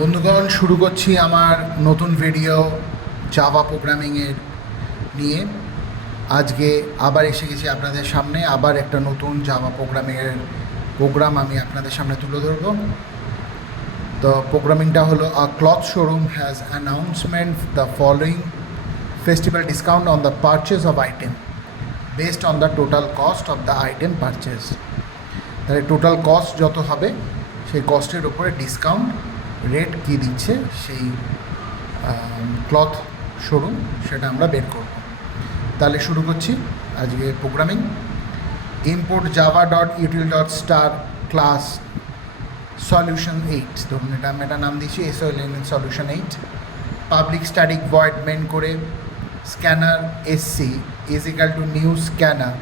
বন্ধুগণ, শুরু করছি আমার নতুন ভিডিও জাভা প্রোগ্রামিংয়ের নিয়ে। আজকে আবার এসে গেছি আপনাদের সামনে, আবার একটা নতুন জাভা প্রোগ্রামিংয়ের প্রোগ্রাম আমি আপনাদের সামনে তুলে ধরব। তো প্রোগ্রামিংটা হলো, a cloth showroom has announcement the following festival discount on the purchase of item based on the total cost of the item purchase. তাহলে টোটাল কস্ট যত হবে সেই কস্টের উপরে ডিসকাউন্ট রেট কী দিচ্ছে সেই ক্লথ শোরুম, সেটা আমরা বের করব। তাহলে শুরু করছি আজকে programming. Import Java dot util dot star class solution 8, ধরুন এটা আমি এটা নাম দিচ্ছি SOLN solution 8। Public static void main করে scanner SC is equal to new scanner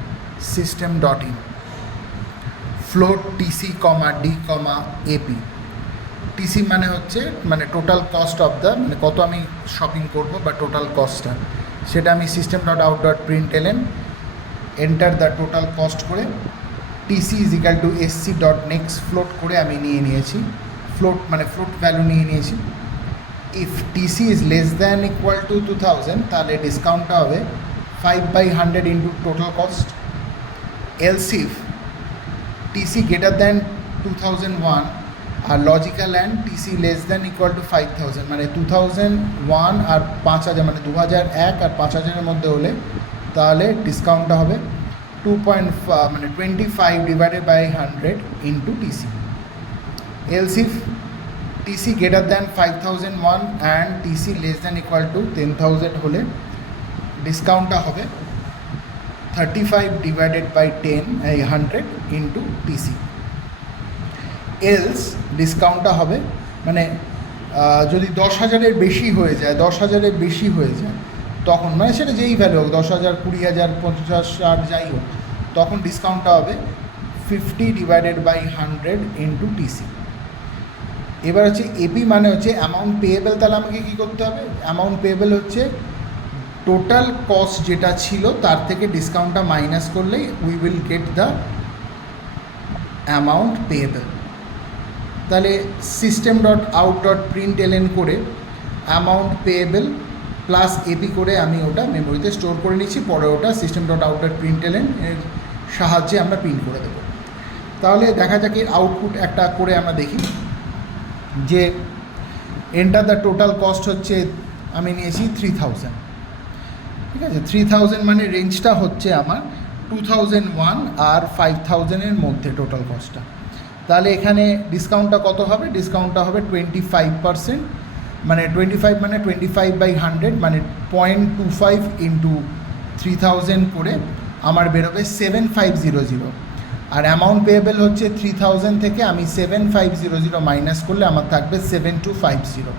system dot in float TC, D, AP। TC মানে হচ্ছে টোটাল কস্ট অফ দ্য, কত আমি শপিং করব বা টোটাল কস্টটা, সেটা আমি system dot out dot println enter the total cost করে TC is equal to SC dot next float করে আমি নিয়েছি। ফ্লোট ফ্লোট ভ্যালু নিয়েছি। If TC is less than equal to 2000, তাহলে ডিসকাউন্টটা হবে 5/100 into total cost. Else if TC greater than 2001 আর logical and TC less than equal to 5000, 2001 আর 5000, 2001 আর 5000-এর মধ্যে হলে তাহলে ডিসকাউন্টটা হবে 25 divided by 100 into TC. Else if TC greater than 5001 and TC less than equal to 10,000 হলে ডিসকাউন্টটা হবে 35 divided by 100 into TC. Else ডিসকাউন্টটা হবে যদি 10,000-এর বেশি হয়ে যায়, 10,000-এর বেশি হয়ে যায় তখন সেটা যেই ভ্যালু হোক, 10,000, 20,000, 50, 60 যাই হোক, তখন ডিসকাউন্টটা হবে 50 ডিভাইডেড বাই 100 ইন্টু টিসি। এবার হচ্ছে এপি মানে হচ্ছে অ্যামাউন্ট পেয়েবেল। তাহলে আমাকে কী করতে হবে? অ্যামাউন্ট পেয়েবেল হচ্ছে টোটাল কস্ট যেটা ছিল তার থেকে ডিসকাউন্টটা মাইনাস করলেই we will get the amount payable. তাহলে system dot out dot println করে অ্যামাউন্ট পেয়েবেল প্লাস এপি করে আমি ওটা মেমোরিতে স্টোর করে নিচ্ছি। পরে ওটা সিস্টেম ডট আউট ডট প্রিন্টএলএন এর সাহায্যে আমরা প্রিন্ট করে দেবো। তাহলে দেখা যাক এর আউটপুট একটা করে আমরা দেখি যে এন্টার দ্য টোটাল কস্ট হচ্ছে আমি নিয়েছি 3000, ঠিক আছে। 3000 রেঞ্জটা হচ্ছে আমার 2001 আর 5000-এর মধ্যে টোটাল কস্টটা। তাহলে এখানে ডিসকাউন্টটা কত হবে? ডিসকাউন্টটা হবে 25%, 25/100, 0.25 ইন্টু 3000 করে আমার বেরোবে 7500। আর অ্যামাউন্ট পেয়েবেল হচ্ছে 3000 থেকে আমি 7500 মাইনাস করলে আমার থাকবে 7250।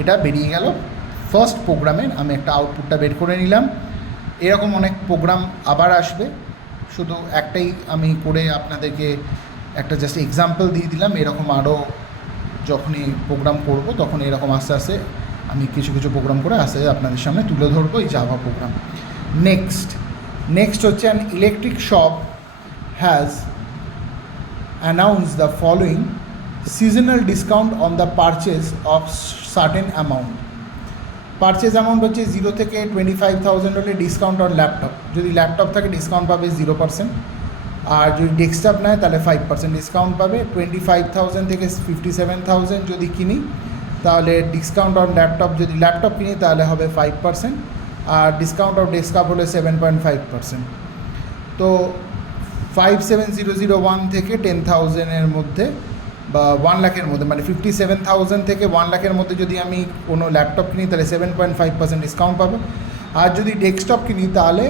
এটা বেরিয়ে গেল ফার্স্ট প্রোগ্রামের। আমি একটা আউটপুটটা বের করে নিলাম। এরকম অনেক প্রোগ্রাম আবার আসবে, শুধু একটাই আমি করে আপনাদেরকে একটা জাস্ট এক্সাম্পল দিয়ে দিলাম। এরকম আরও যখনই প্রোগ্রাম করব তখন এরকম আস্তে আস্তে আমি কিছু প্রোগ্রাম করে আস্তে আপনাদের সামনে তুলে ধরবো এই জাভা প্রোগ্রাম। নেক্সট হচ্ছে an electric shop has announced the following seasonal discount on the purchase of certain amount. Purchase amount হচ্ছে 0 থেকে 25,000 হলে ডিসকাউন্ট অন ল্যাপটপ। যদি ল্যাপটপ থাকে ডিসকাউন্ট পাবে 0%, আর যদি ডেস্কটপ নেয় তাহলে 5% ডিসকাউন্ট পাবে। 25,000 থেকে 57,000 যদি কিনি তাহলে ডিসকাউন্ট অন ল্যাপটপ, যদি ল্যাপটপ কিনি তাহলে হবে 5%, আর ডিসকাউন্ট অফ ডেস্কটপ হলে 7.5%। তো 57,001 থেকে 10,000-এর মধ্যে বা 1 লাখের মধ্যে, 57,000 থেকে 1 লাখের মধ্যে যদি আমি কোনো ল্যাপটপ কিনি তাহলে 7.5% ডিসকাউন্ট পাবো। আর যদি ডেস্কটপ কিনি তাহলে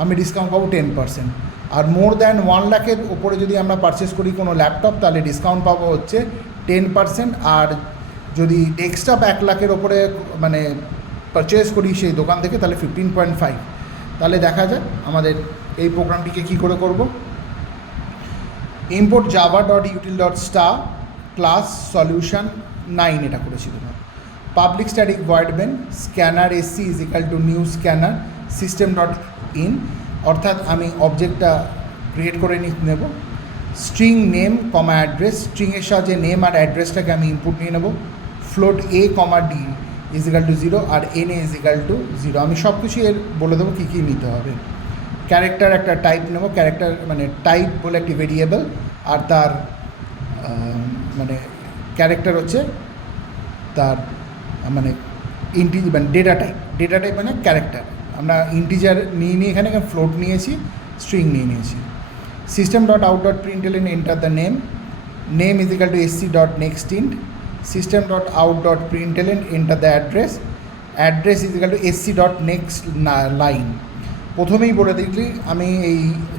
আমি ডিসকাউন্ট পাবো 10%। আর মোর দ্যান 1 লাখের ওপরে যদি আমরা পারচেস করি কোনো ল্যাপটপ তাহলে ডিসকাউন্ট পাবো হচ্ছে 10%। আর যদি ডেস্কটপ 1 লাখের ওপরে পারচেস করি সেই দোকান থেকে তাহলে 15.5। তাহলে দেখা যাক আমাদের এই প্রোগ্রামটিকে কী করে করব। Import Java dot util dot star class solution 9 এটা করেছি তোমার। Public static void main scanner SC is equal to new scanner system dot in, অর্থাৎ আমি অবজেক্টটা ক্রিয়েট করে নেব। স্ট্রিং নেম, অ্যাড্রেস, স্ট্রিংয়ের সাহায্যে নেম আর অ্যাড্রেসটাকে আমি ইনপুট নিয়ে নেব। Float A comma D is equal to 0 আর N A is equal to 0। আমি সব কিছু এর বলে দেবো কী কী নিতে হবে। ক্যারেক্টার একটা টাইপ নেব, ক্যারেক্টার মানে টাইপ বলে একটি ভেরিয়েবল, আর তার মানে ক্যারেক্টার হচ্ছে তার মানে মানে ডেটা টাইপ মানে ক্যারেক্টার। আমরা ইন্টিজার নিয়ে এখানে ফ্লোট নিয়েছি, স্ট্রিং নিয়েছি। System dot out dot println enter the name is equal to sc dot next int system dot out dot println enter the address is equal to sc dot next line. প্রথমেই বলে দিচ্ছি আমি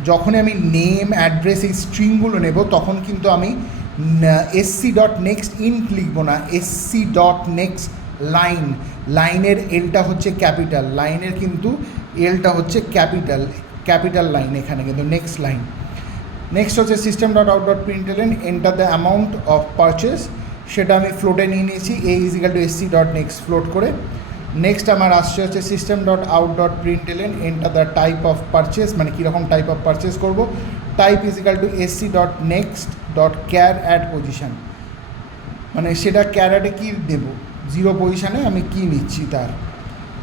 যখনই আমি name address এই স্ট্রিংগুলো নেব তখন কিন্তু আমি sc ডট নেক্সট ইন্ট লিখবো না, sc ডট নেক্সট লাইনের এলটা হচ্ছে ক্যাপিটাল, লাইনের কিন্তু এলটা হচ্ছে ক্যাপিটাল লাইন এখানে কিন্তু নেক্সট লাইন। নেক্সট হচ্ছে system dot out dot println enter the amount of purchase, সেটা আমি ফ্লোটে নিয়েছি a is equal to sc dot next float করে। নেক্সট আমার আসছে হচ্ছে system dot out dot println enter the type of purchase, মানে কীরকম টাইপ অফ পারচেস করবো। Type is equal to sc dot next dot char at position, মানে সেটা car অ্যাডে কী দেবো, 0 পজিশানে আমি কী নিচ্ছি তার।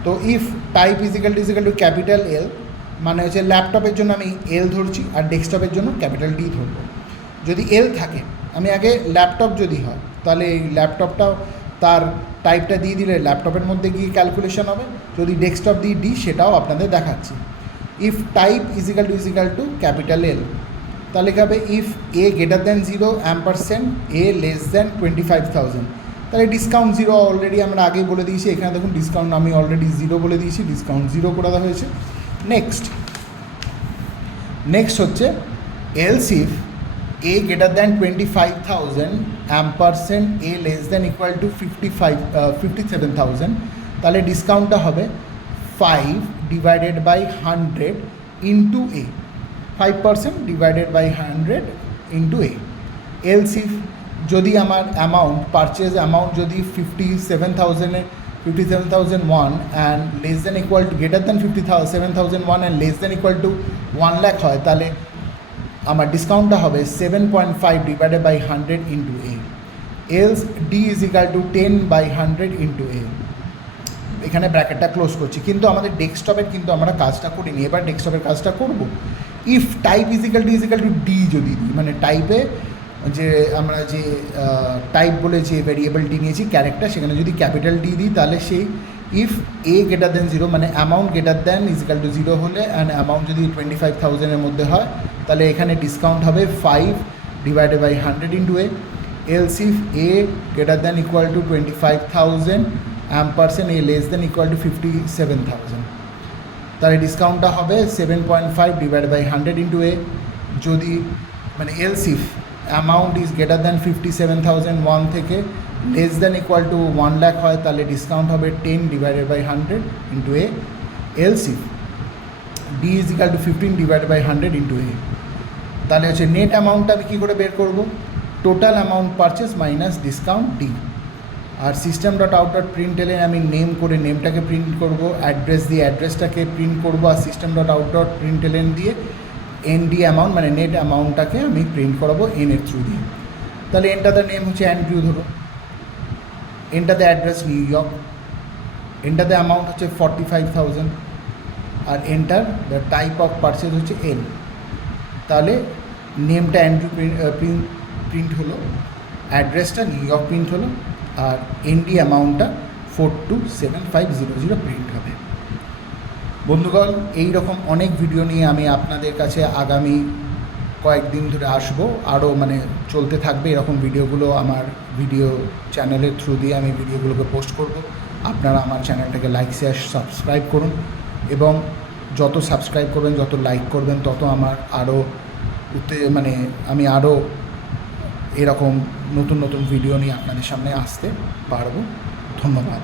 তো if type is equal two capital এল, মানে হচ্ছে ল্যাপটপের জন্য আমি এল ধরছি আর ডেস্কটপের জন্য ক্যাপিটাল ডি ধরবো। যদি এল থাকে, আমি আগে ল্যাপটপ যদি হয় তাহলে এই ল্যাপটপটাও তার টাইপটা দিয়ে দিলে ল্যাপটপের মধ্যে গিয়ে ক্যালকুলেশন হবে। যদি ডেস্কটপ দিয়ে ডি সেটাও আপনাদের দেখাচ্ছি। If type is equal two capital এল, তাহলে কী হবে, if A greater than 0 ampersand A less than 25,000, তাহলে ডিসকাউন্ট 0 অলরেডি আমরা আগেই বলে দিয়েছি। এখানে দেখুন ডিসকাউন্ট আমি অলরেডি 0 বলে দিয়েছি, ডিসকাউন্ট 0 করে দেওয়া হয়েছে। নেক্সট হচ্ছে else if A greater than 25,000 ampersand A less than equal to 57,000, তাহলে ডিসকাউন্টটা হবে 5 divided by 100 into A, 5% divided by 100 into A. Else if যদি আমার পারচেজ অ্যামাউন্ট যদি 57,001 and less than equal to greater than 57,001 and less than equal to 1 lakh হয়, তাহলে আমার ডিসকাউন্টটা হবে 7.5 divided by 100 into A. Else D is equal two 10 by 100 into এ। এখানে ব্র্যাকেটটা close করছি, কিন্তু আমাদের ডেস্কটপের কিন্তু আমরা কাজটা করিনি, এবার ডেস্কটপের কাজটা করব। If type is equal two D যদি দিই, মানে টাইপে যে আমরা যে টাইপ বলে যে ভেরিয়েবলটি নিয়েছি ক্যারেক্টার, সেখানে যদি ক্যাপিটাল ডি দিই তাহলে সেই ইফ এ গ্রেটার দেন 0 মানে amount greater than is equal to 0 হলে অ্যান্ড অ্যামাউন্ট যদি 25,000-এর মধ্যে হয়, তাহলে এখানে ডিসকাউন্ট হবে 5 divided by 100 into A. Else if A greater than equal to 25,000 ampersand A less than equal to 57,000, তাহলে ডিসকাউন্টটা হবে 7.5 ডিভাইডেড বাই 100 ইন্টু এ। যদি মানে else if amount is greater than 57,001 থেকে less than equal to 1 lakh হয়, তাহলে discount হবে 10 divided by 100 into A. Else if D is equal to 15 divided by 100 into A, তাহলে হচ্ছে নেট অ্যামাউন্টটা আমি কী করে বের করবো, total amount purchase minus discount D. আর system dot out dot println আমি নেম করে নেমটাকে প্রিন্ট করব, অ্যাড্রেস দিয়ে অ্যাড্রেসটাকে প্রিন্ট করব, আর system dot out dot println দিয়ে এনডি অ্যামাউন্ট মানে নেট অ্যামাউন্টটাকে আমি প্রিন্ট করাবো এনের থ্রু দিয়ে। তাহলে এন্টার দ্য নেম হচ্ছে অ্যান্ড্রিউ ধরো, enter the address New York, enter the amount হচ্ছে 45,000 আর enter the type of purchase হচ্ছে এল। তাহলে নেমটা অ্যান্ড্রিউ প্রিন্ট হলো, অ্যাড্রেসটা নিউ ইয়র্ক প্রিন্ট হলো, আর এনডি অ্যামাউন্টটা 427500 প্রিন্ট হবে। বন্ধুগণ, এই রকম অনেক ভিডিও নিয়ে আমি আপনাদের কাছে আগামী কয়েকদিন ধরে আসবো, আরও মানে চলতে থাকবে এরকম ভিডিওগুলো। আমার ভিডিও চ্যানেলের থ্রু দিয়ে আমি ভিডিওগুলোকে পোস্ট করব। আপনারা আমার চ্যানেলটাকে লাইক শেয়ার সাবস্ক্রাইব করুন, এবং যত সাবস্ক্রাইব করবেন যত লাইক করবেন তত আমার আরও মানে আমি আরও এরকম নতুন নতুন ভিডিও নিয়ে আপনাদের সামনে আসতে পারবো। ধন্যবাদ।